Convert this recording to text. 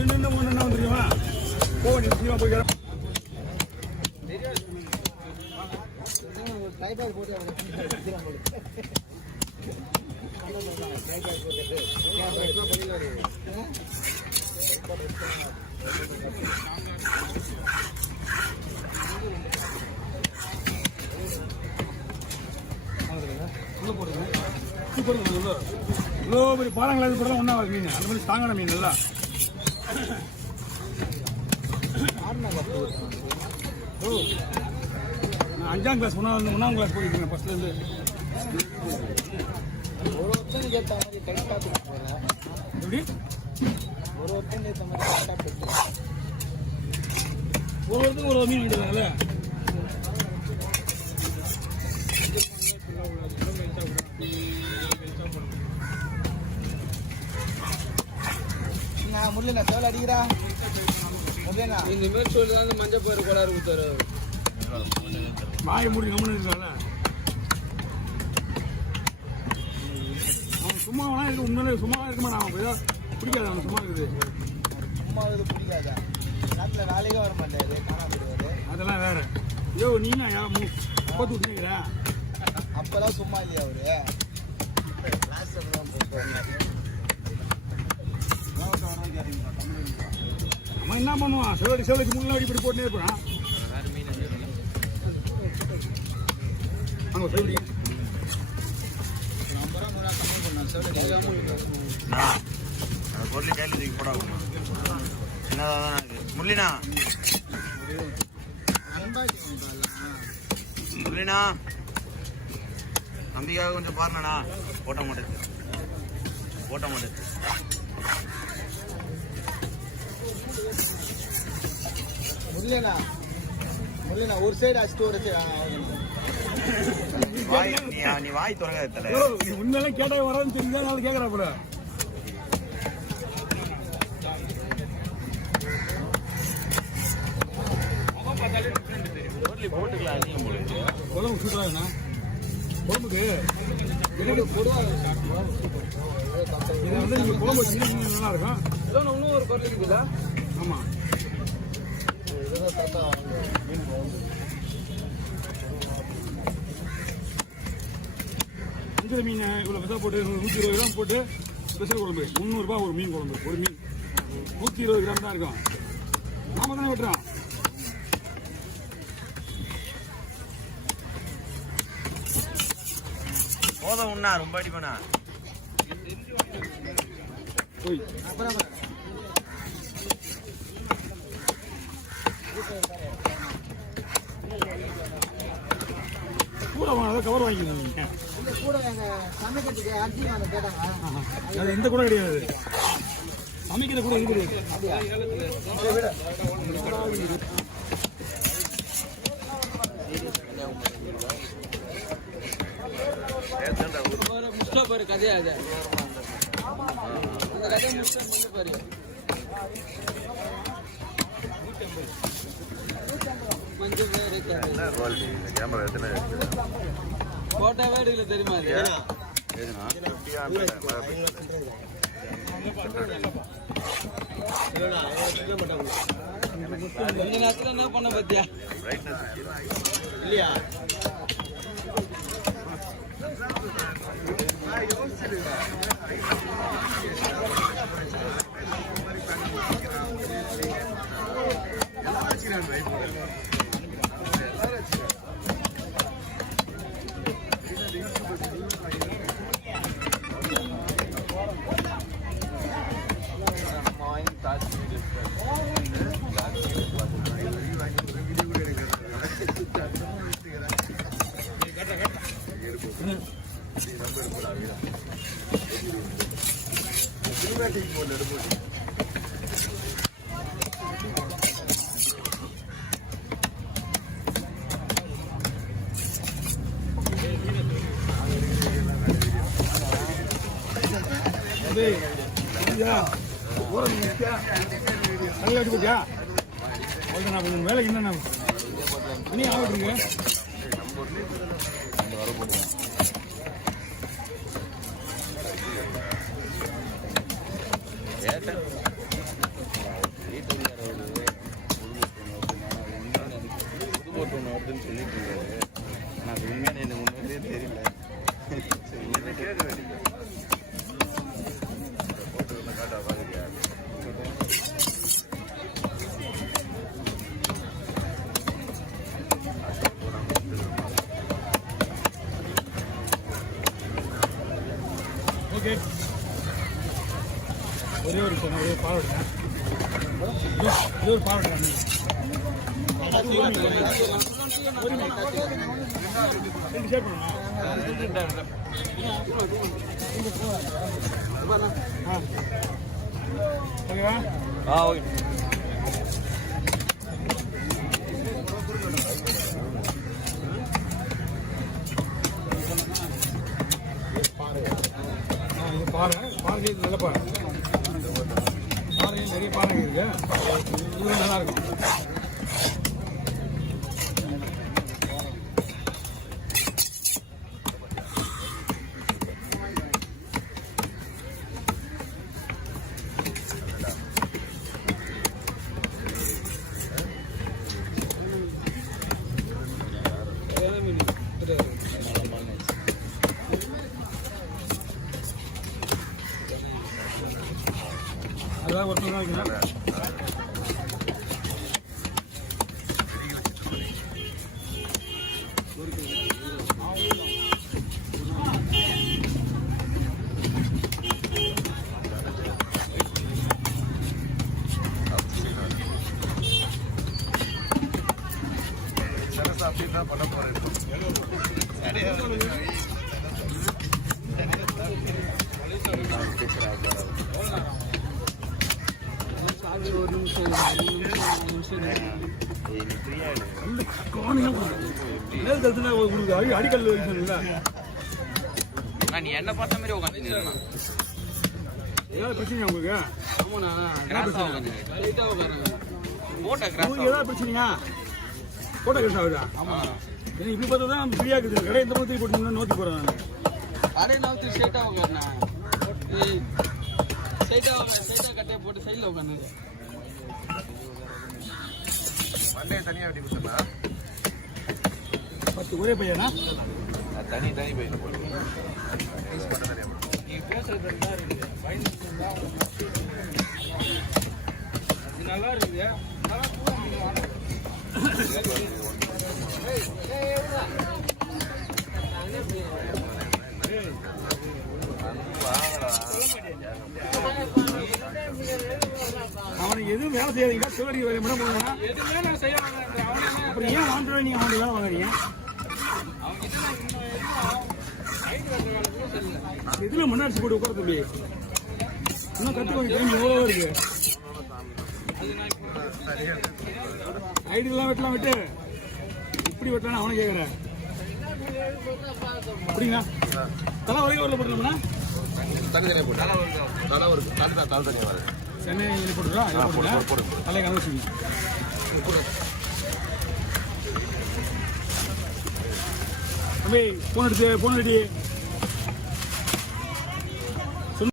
என்ன வந்துருமா போ நிச்சயமா போய் போட்டு இவ்வளோ பெரிய பாலங்களாது கூட ஒன்றா மீன் அந்த மாதிரி தாங்கான மீன் நல்லா 5ஆம் கிளாஸ் 1ஆம் கிளாஸ் போயிருக்கேன் ஃபர்ஸ்ட்லேருந்து. ஒருத்தனுக்கு ஏற்ற மாதிரி கரெக்டாக எப்படி ஒருத்தனுக்கு ஏற்ற மாதிரி கரெக்டாக ஒருத்தருக்கு ஒரு மீன் விடுறாங்கல்ல. முருகனா சேவல் அடிக்கிறா முருகனா இந்த மாதிரி சொல்லி மஞ்சள் பயிர் கோளாறு கொடுத்தாரு வாயை மூடி கம்முன்னு இருக்காங்கல்ல. அவன் சும்மா வேணா இருக்கு உண்மையிலே சும்மா இருக்குமா நான் பிடிக்காது அவன் சும்மா இருக்குது சும்மா இது பிடிக்காதா நாட்டில் நாளைக்கே வர மாட்டாரு காணா போயிடுவாரு அதெல்லாம் வேற. ஐயோ நீனா போட்டு விட்டுக்கிறா அப்பெல்லாம் சும்மா இல்லையா அவரு அவன் என்ன பண்ணுவான் செவலுக்கு முன்னாடி இப்படி போட்டுனே இருப்பான். பொருள் கையில் தூக்கி போட என்னதான் முரளினா முரளினா நம்பிக்காக கொஞ்சம் பாருங்கண்ணா போட்ட மாட்டேது முரளினா ஒரு சைடு அடிச்சுட்டு ஒரு சைடு நீ வாய் தொடங்க முன்னெல்லாம் கேட்டால் வரான்னு தெரிஞ்சா நாள் கேட்கறா போல. குழம்பு சூப்பராகண்ணா குழம்புக்கு இதை வந்து நீங்கள் குழம்பு வச்சு நல்லா இருக்கும். இன்னும் ஒரு பொருள் இருக்குதா? ஆமாம் மஞ்சள் மீன் இவ்வளோ பெருசாக போட்டு 120 கிராம் போட்டு ஸ்பெஷல் குழம்பு 300 ரூபாய் ஒரு மீன் குழம்பு. ஒரு மீன் 120 கிராம் தான் இருக்கும். நாம தானே வெட்டுறோம். போதும் உண்ணா ரொம்ப அடிப்பண்ணா போய் கூட வாங்க கவர் வாங்கிக்கோங்க. இந்த கூட கிடையாது சமைக்கிற கூட இருக்குது. முஸ்டா பாரு கதையா அது அந்த கதையை முஸ்டா பாரு கொஞ்சம் கேமரா எத்தனை போட்டோவே எடுக்கல தெரியுமா கொஞ்ச நேரத்துல என்ன பண்ண பத்தியா இல்லையா வேலை என்ன இனி ஆகிட்டுங்க பாலோட இது ஒரு பாலோட ஷேர் பண்ணுங்க. ஓகேவா? ஓகே. இது பாறை இது நல்ல பாறை. பாறையில் நிறைய பாறைங்க இருக்கு. இது நல்லா இருக்கும். அதான் ஒருத்தர் தான் இருக்குங்க. அப்படின்னா பண்ண போறேன். அடிக்கல் நீ என்ன பார்த்த மாதிரி உட்காந்து ஏதாவது பிரச்சனையா உங்களுக்கு? ஆமாண்ணா ஏதாவது பிரச்சனையா? போட்டோ கிருஷ்ணா ஆகுதா? இப்படி பார்த்தா தான் ஃப்ரீயா இருக்குது. கடை இந்த மாதிரி போட்டு நோக்கி போறேன் நான். அரை நாள் ஸ்ட்ரைட்டா உட்காருண்ணா. ஸ்ட்ரைட்டா கட்டையை போட்டு சைடில் உட்காந்து மண்டையை தனியாக வெட்டி கொடுத்தா 10 ஒரே பையனா? தனி பையன் போட்டு நீ பேசுறது நல்லா இருக்குது. நல்லா இருக்குது. அவனுக்கு எதுவும் வேலை செய்யாதீங்க. சிவடி வேலை மட்டும் போனா எதுவுமே நான் செய்ய அப்புறம் ஏன் வாங்குறோம்? நீங்க அவனுக்கு வேலை வாங்குறீங்க. இதுல மண்ணாடிச்சு போட்டு உட்கார தம்பி. இன்னும் கத்துக்கோங்க. டைம் எவ்வளோ இருக்கு? ஐடியெல்லாம் வெட்டலாம் விட்டு இப்படி வெட்டலாம் அவனை கேட்குறேன். அப்படிங்களா? தலை வரைக்கும் வரல போட்டுலாம்ண்ணா? தனித்தனியாக போட்டு தலை ஒரு தலை தனியாக வருது. சென்னை போட்டுருக்கா? போட்டு தலையை கலந்துச்சிங்க. தம்பி போன் எடுத்து